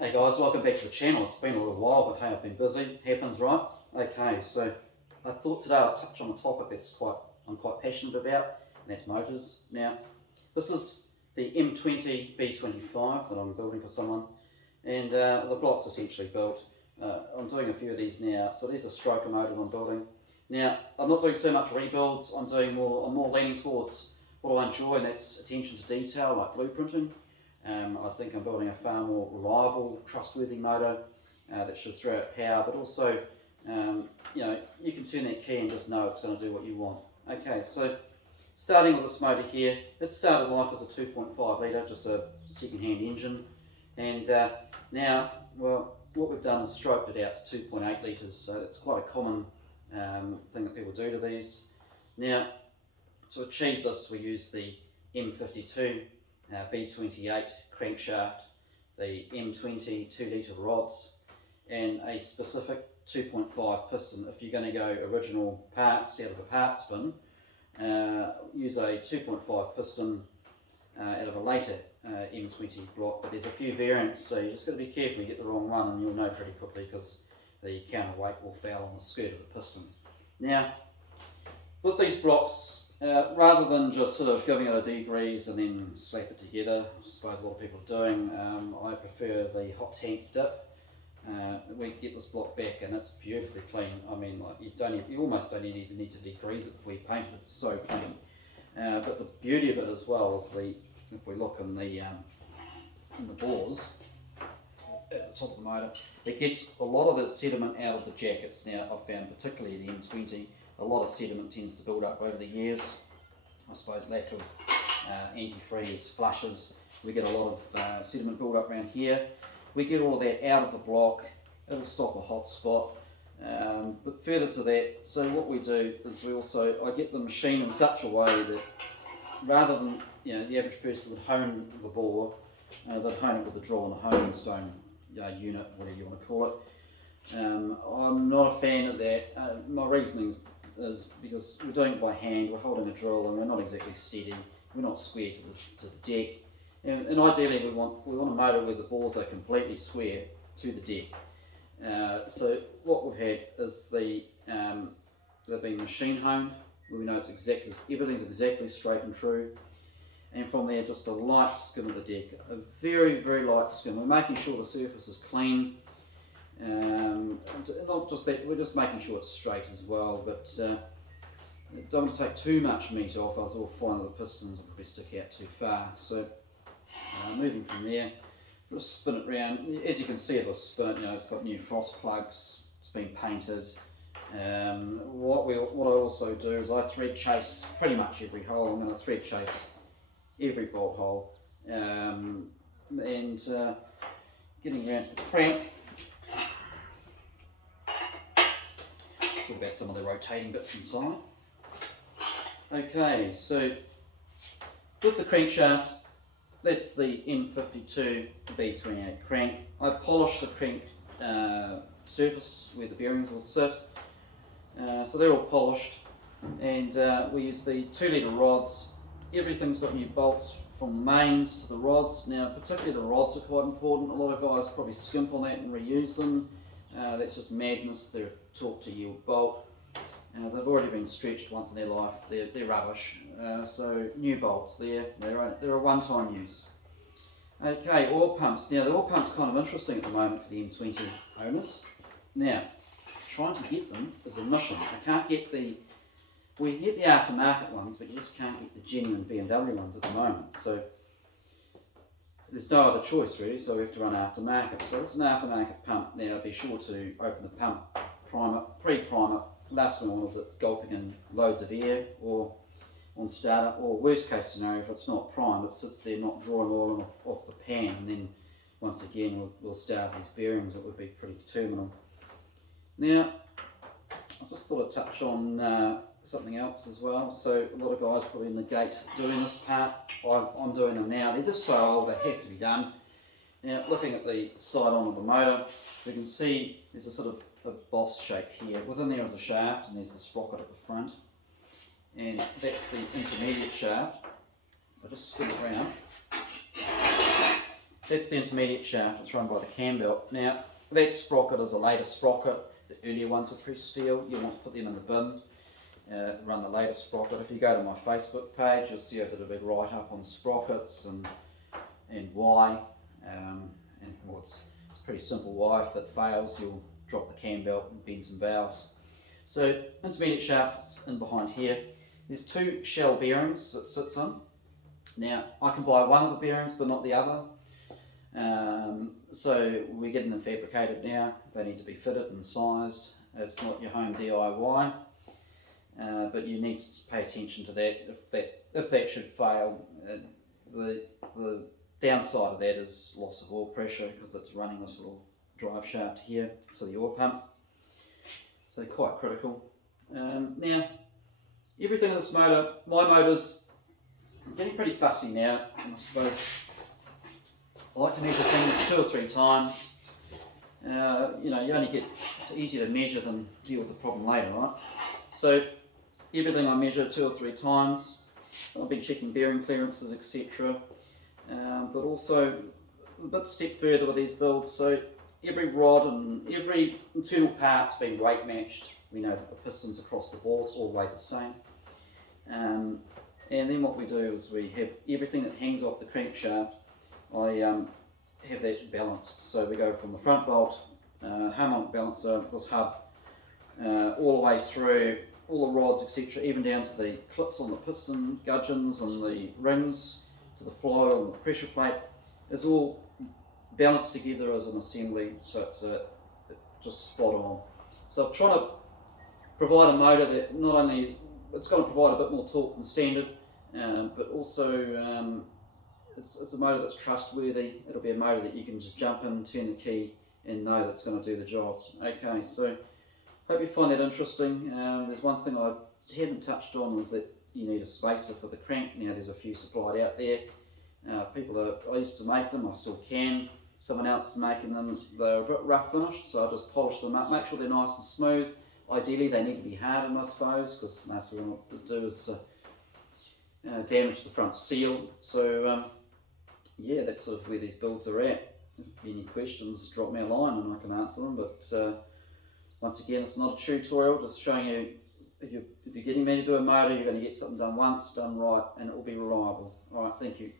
Hey guys, welcome back to the channel. It's been a little while, but hey, I've been busy. Happens, right? Okay, so I thought today I'd touch on a topic I'm quite passionate about, and that's motors. Now, this is the M20 B25 that I'm building for someone, and the block's essentially built. I'm doing a few of these now. So these are stroker motors I'm building. Now, I'm not doing so much rebuilds. I'm more leaning towards what I enjoy, and that's attention to detail, like blueprinting. I think I'm building a far more reliable, trustworthy motor that should throw out power, but also, you can turn that key and just know it's going to do what you want. Okay, so starting with this motor here, it started life as a 2.5 litre, just a second-hand engine, and now, well, what we've done is stroked it out to 2.8 litres, so it's quite a common thing that people do to these. Now, to achieve this, we use the M52 B28 crankshaft, the M20 2 litre rods, and a specific 2.5 piston. If you're going to go original parts out of a parts bin, use a 2.5 piston out of a later M20 block, but there's a few variants, so you just got to be careful you get the wrong one, and you'll know pretty quickly because the counterweight will foul on the skirt of the piston. Now, with these blocks, rather than just sort of giving it a degrease and then slap it together, I suppose a lot of people are doing, I prefer the hot tank dip. We get this block back and it's beautifully clean. I mean, like you almost don't even need to degrease it before you paint it. It's so clean. But the beauty of it as well is if we look in the bores at the top of the motor, it gets a lot of the sediment out of the jackets. Now, I've found particularly the M20. A lot of sediment tends to build up over the years. I suppose lack of antifreeze flushes. We get a lot of sediment build up around here. We get all of that out of the block. It'll stop a hot spot. But further to that, so what we do is I get the machine in such a way that rather than the average person would hone the bore, they'd hone it with the drill and a honing stone unit, whatever you want to call it. I'm not a fan of that. My reasoning is because we're doing it by hand, we're holding a drill and we're not exactly steady, we're not square to the deck, and ideally we want a motor where the bores are completely square to the deck. So what we've had is they've been machine honed, where we know everything's exactly straight and true, and from there just a light skim of the deck, a very, very light skim. We're making sure the surface is clean. Not just that, we're just making sure it's straight as well, but don't want to take too much meat off, as we'll find that the pistons will probably stick out too far. So moving from there, just spin it round. As you can see as I spin it, it's got new frost plugs, it's been painted. What I also do is I thread chase pretty much every hole. I'm going to thread chase every bolt hole, and getting around to the crank. Talk about some of the rotating bits inside. Okay, so with the crankshaft, that's the M52 B28 crank. I polish the crank surface where the bearings would sit, so they're all polished, and we use the 2 litre rods. Everything's got new bolts from the mains to the rods. Now, particularly the rods are quite important. A lot of guys probably skimp on that and reuse them. That's just madness. They're a torque to yield bolt. They've already been stretched once in their life. They're rubbish. So new bolts there. They're a one-time use. Okay, oil pumps. Now the oil pump's kind of interesting at the moment for the M20 owners. Now, trying to get them is a mission. I can't get we can get the aftermarket ones, but you just can't get the genuine BMW ones at the moment. So there's no other choice really, so we have to run aftermarket. So this is an aftermarket pump. Now be sure to open the pump, pre-prime it. Last one is it gulping in loads of air, or on startup, or worst case scenario, if it's not primed, it sits there not drawing oil off the pan, and then once again we'll starve these bearings. It would be pretty terminal. Now, I just thought I'd touch on something else as well. So a lot of guys probably negate doing this part. I'm doing them now. They're just so old, they have to be done. Now, looking at the side on of the motor, we can see there's a sort of a boss shape here. Within there is a shaft, and there's the sprocket at the front, and that's the intermediate shaft. I just spin it around. that's the intermediate shaft. It's run by the cam belt. Now, that sprocket is a later sprocket. The earlier ones were pressed steel. You want to put them in the bin. Run the latest sprocket. If you go to my Facebook page, you'll see I did a big write-up on sprockets and why. And well, it's a pretty simple why. If it fails, you'll drop the cam belt and bend some valves. So intermediate shaft's in behind here. There's two shell bearings that sits on. Now I can buy one of the bearings but not the other. So we're getting them fabricated now. They need to be fitted and sized. It's not your home DIY, but you need to pay attention to that. If that should fail, the downside of that is loss of oil pressure because it's running this little drive shaft here to the oil pump. So quite critical. Now, everything in this motor, my motor's getting pretty fussy now, and I suppose I like to measure things 2 or 3 times. You know, you only get, it's easier to measure than deal with the problem later, right? So everything I measure 2 or 3 times. I've been checking bearing clearances, etc. But also a bit step further with these builds. So every rod and every internal part's been weight matched. We know that the pistons across the board all weigh the same. And then what we do is we have everything that hangs off the crankshaft. I have that balanced. So we go from the front bolt, harmonic balancer, this hub, all the way through all the rods, etc., even down to the clips on the piston gudgeons and the rings, to the flywheel and the pressure plate, is all balanced together as an assembly, so it's just spot on. So I'm trying to provide a motor that not only is, it's going to provide a bit more torque than standard, but also it's a motor that's trustworthy. It'll be a motor that you can just jump in, turn the key, and know that's going to do the job. Okay, so hope you find that interesting. There's one thing I haven't touched on, is that you need a spacer for the crank. Now there's a few supplied out there. I used to make them, I still can. Someone else is making them, they're a bit rough finished, so I just polish them up, make sure they're nice and smooth. Ideally they need to be hardened, I suppose, because most of what they do is damage the front seal. So yeah, that's sort of where these builds are at. If you have any questions, drop me a line and I can answer them. But once again, it's not a tutorial, just showing you if you're getting me to do a motor, you're going to get something done once, done right, and it will be reliable. Alright, thank you.